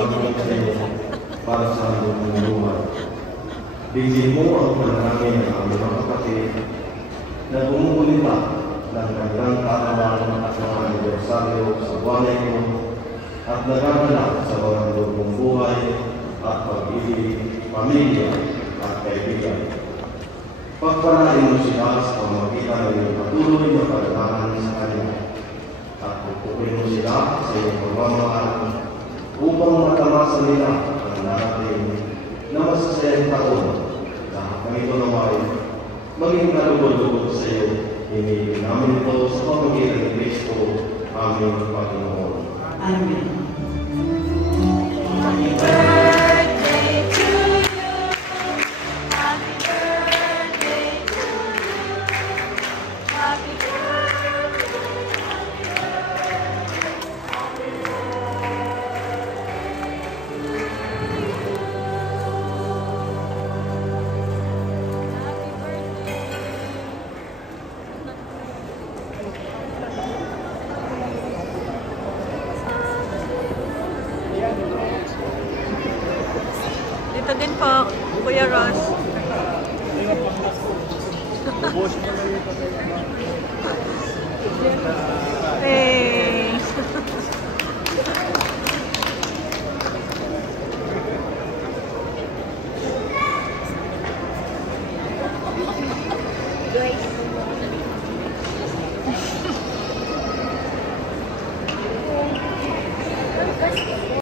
pagkakamit sa iyo para sa aming buhay. Bigyan mo ang panalangin ng aming mga kapatid na bumubulita ng kanilang katawan at mga anibersaryo sa buwan na ito at nagagalak sa mga lubong buhay at pag-ibig, pamilya at kaibigan. Pagpalain mo sila sa pamamagitan ng iyong patuloy na pagdaan sa kanila at pupukin mo sila sa iyong pagmamahal upang matamasan nila ang darating na masasayang taon na kung ito naway maging kalugod-lugod sa iyo. Hinihingin namin ito sa pamamagitan ni Kristo, aming Panginoon. Amen. Happy birthday to you. Happy birthday to you. Happy Dito din po, Kuya Ross. Eh,